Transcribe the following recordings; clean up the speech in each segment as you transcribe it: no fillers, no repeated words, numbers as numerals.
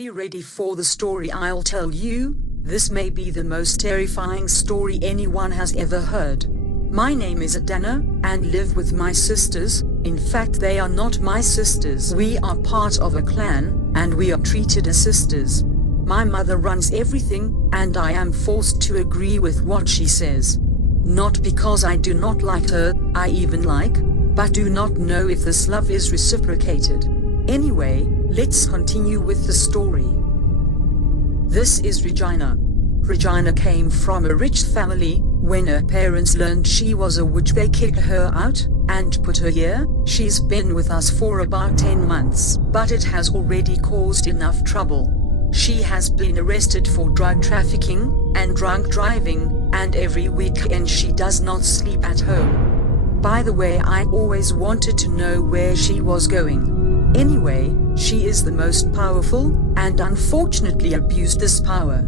Be ready for the story I'll tell you. This may be the most terrifying story anyone has ever heard. My name is Adana, and live with my sisters. In fact, they are not my sisters. We are part of a clan, and we are treated as sisters. My mother runs everything, and I am forced to agree with what she says. Not because I do not like her, I even like, but do not know if this love is reciprocated. Anyway, let's continue with the story. This is Regina. Regina came from a rich family. When her parents learned she was a witch, they kicked her out and put her here. She's been with us for about 10 months, but it has already caused enough trouble. She has been arrested for drug trafficking and drunk driving, and every weekend she does not sleep at home. By the way, I always wanted to know where she was going. Anyway, she is the most powerful, and unfortunately abused this power.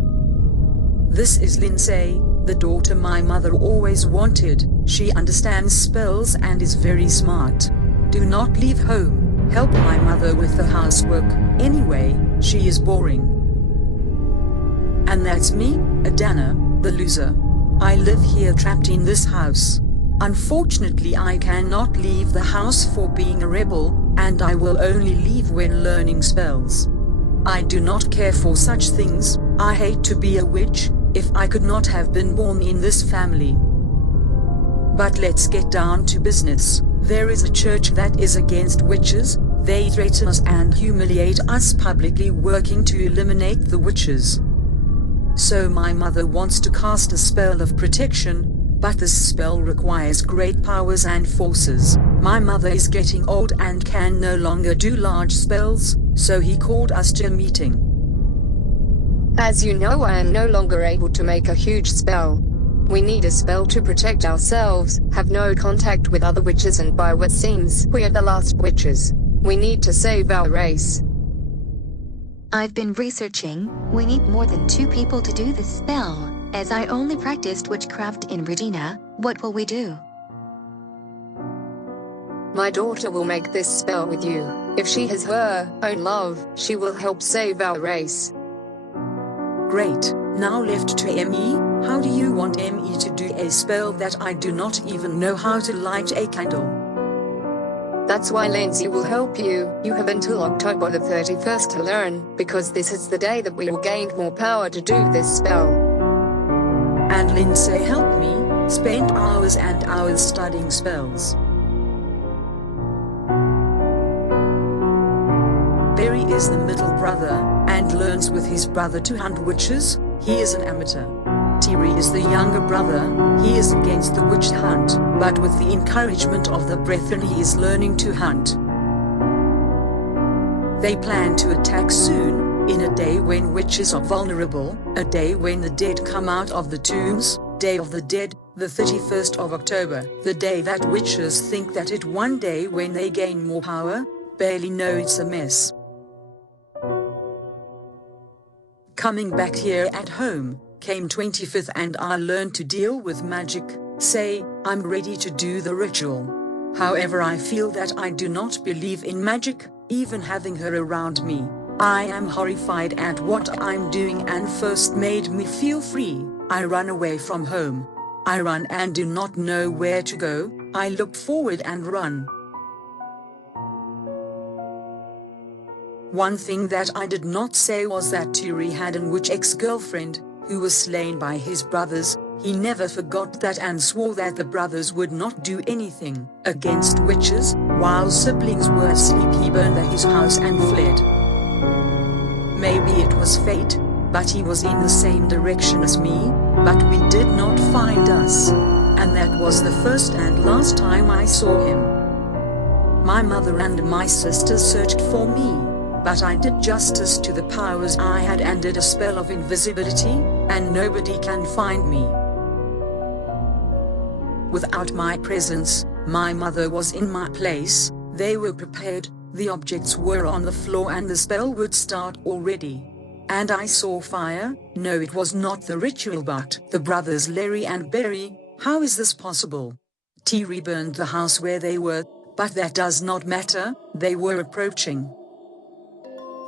This is Lindsay, the daughter my mother always wanted. She understands spells and is very smart. Do not leave home, help my mother with the housework. Anyway, she is boring. And that's me, Adana, the loser. I live here trapped in this house. Unfortunately, I cannot leave the house for being a rebel, and I will only leave when learning spells. I do not care for such things. I hate to be a witch. If I could not have been born in this family. But let's get down to business. There is a church that is against witches. They threaten us and humiliate us publicly, working to eliminate the witches. So my mother wants to cast a spell of protection, but this spell requires great powers and forces. My mother is getting old and can no longer do large spells, so he called us to a meeting. As you know, I am no longer able to make a huge spell. We need a spell to protect ourselves, have no contact with other witches, and by what seems, we are the last witches. We need to save our race. I've been researching. We need more than 2 people to do this spell. As I only practiced witchcraft in Regina, what will we do? My daughter will make this spell with you. If she has her own love, she will help save our race. Great. Now left to ME. How do you want ME to do a spell that I do not even know how to light a candle? That's why Lindsay will help you. You have until October the 31st to learn, because this is the day that we will gain more power to do this spell. And Lindsay helped me, spent hours and hours studying spells. Barry is the middle brother, and learns with his brother to hunt witches. He is an amateur. Terry is the younger brother. He is against the witch hunt, but with the encouragement of the brethren he is learning to hunt. They plan to attack soon, in a day when witches are vulnerable, a day when the dead come out of the tombs, Day of the Dead, the 31st of October, the day that witches think that it one day when they gain more power, barely know it's a mess. Coming back here at home, came 25th, and I learned to deal with magic, say, I'm ready to do the ritual. However, I feel that I do not believe in magic, even having her around me. I am horrified at what I'm doing, and first made me feel free. I run away from home. I run and do not know where to go. I look forward and run. One thing that I did not say was that Turi had an witch ex-girlfriend, who was slain by his brothers. He never forgot that and swore that the brothers would not do anything against witches. While siblings were asleep, he burned his house and fled. Maybe it was fate, but he was in the same direction as me, but we did not find us. And that was the first and last time I saw him. My mother and my sisters searched for me, but I did justice to the powers I had and did a spell of invisibility, and nobody can find me. Without my presence, my mother was in my place. They were prepared, the objects were on the floor, and the spell would start already. And I saw fire. No, it was not the ritual, but the brothers Larry and Barry. How is this possible? Terry burned the house where they were, but that does not matter, they were approaching.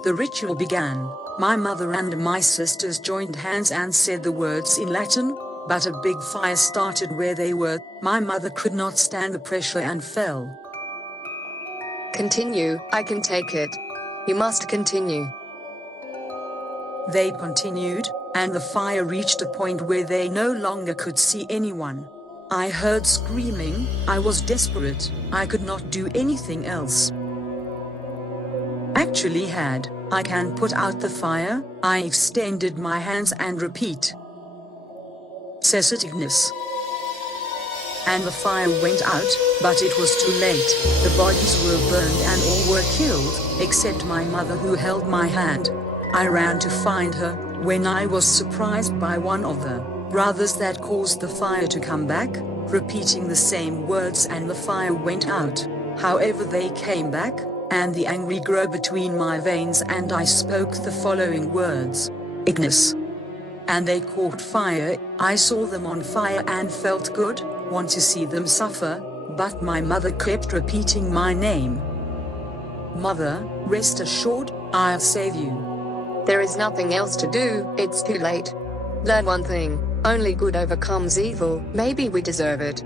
The ritual began. My mother and my sisters joined hands and said the words in Latin, but a big fire started where they were. My mother could not stand the pressure and fell. Continue, I can take it. You must continue. They continued, and the fire reached a point where they no longer could see anyone. I heard screaming. I was desperate. I could not do anything else. Actually had I can put out the fire. I extended my hands and repeat. Sensitiveness. And the fire went out, but it was too late. The bodies were burned and all were killed, except my mother who held my hand. I ran to find her, when I was surprised by one of the brothers that caused the fire to come back, repeating the same words, and the fire went out. However, they came back, and the anger grew between my veins, and I spoke the following words. Ignis. And they caught fire. I saw them on fire and felt good, want to see them suffer, but my mother kept repeating my name. Mother, rest assured, I'll save you. There is nothing else to do, it's too late. Learn one thing, only good overcomes evil. Maybe we deserve it.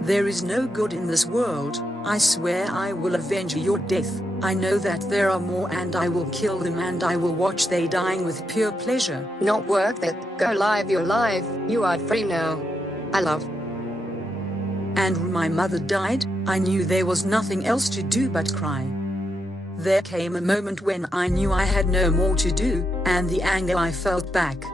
There is no good in this world. I swear I will avenge your death. I know that there are more, and I will kill them, and I will watch they dying with pure pleasure. Not worth it. Go live your life. You are free now. I love. And when my mother died, I knew there was nothing else to do but cry. There came a moment when I knew I had no more to do, and the anger I felt back.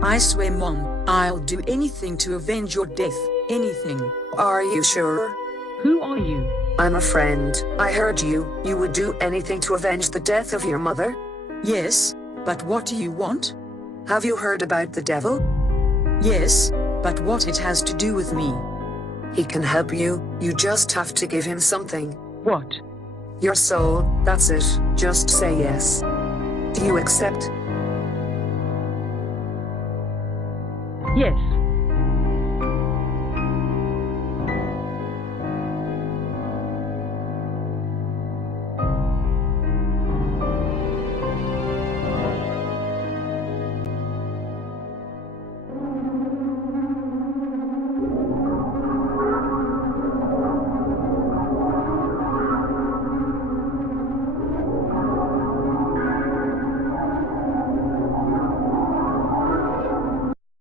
I swear, Mom, I'll do anything to avenge your death, anything. Are you sure? Who are you? I'm a friend. I heard you would do anything to avenge the death of your mother? Yes, but what do you want? Have you heard about the devil? Yes, but what it has to do with me? He can help you just have to give him something. What? Your soul, that's it. Just say yes. Do you accept? Yes.